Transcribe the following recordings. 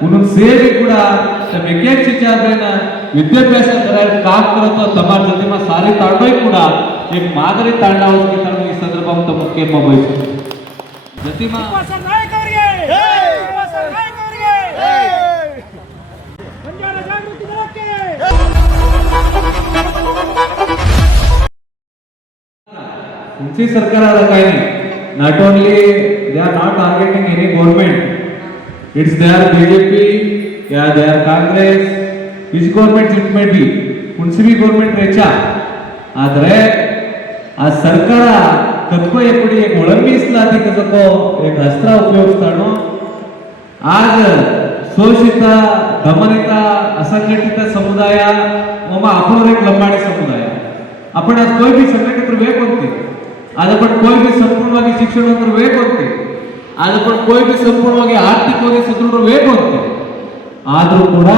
म्हणून सेवी कुडा त्या वेकेटच्या ब्रेना विद्याभ्यास करायला काम करतो तमार जतीमा सारी ताळबाई कुडा एक मादरी ताळावस के ತರ ಈ ಸಂದರ್ಭ ತಮ್ಮಕ್ಕೆ ಮಬೈಸು ಜತಿಮಾ ನಾಯಕ ಅವರಿಗೆ ನಾಯಕ ಅವರಿಗೆ ಬಂಜಾರ ಜಾಗೃತಿ ದಳಕ್ಕೆ तुमची सरकार आता काय नाही not only they are not targeting any government it's their BJP yeah they are Congress which government it may be कुणसी भी government रेचा आदरे आ सरकार कतको एकडी एक ओळंबीसला ती कसको एक अस्त्र उपयोगस्तानो आज शोषित दमनित असंघटित समुदाय ममा आपण एक लंबाडी समुदाय आपण आज कोई भी संघटित वे कोणते आज आपण कोई भी संपूर्णವಾಗಿ ಶಿಕ್ಷಣವಂತರು वे कोणते आज आपण कोई भी संपूर्णವಾಗಿ ಆರ್ಥಿಕವಾಗಿ ಸದೃಢರು वे कोणते ಆದರೂ ಕೂಡ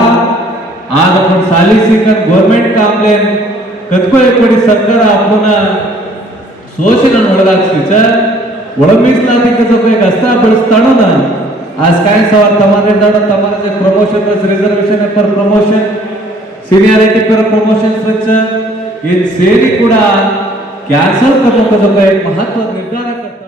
आज आपण सालिसिक गवर्नमेंट कामलेन कतको एकडी सरकार आपण शोषण ಒಳಗಾಗ್ಸಿಚ ಒಳಮೀಸಲಾತಿ कसको एक अस्त्र ಬಳಸ್ತಾನೋ ना आज काय सवाल तमारे दाडो तमारे जे प्रमोशन रिजर्वेशन पर प्रमोशन सीनियरिटी पर प्रमोशन सच ये सेरी ಕೂಡ ಕ್ಯಾನ್ಸಲ್ करने का एक महत्व निर्धार करता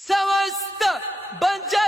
समस्त बंजारा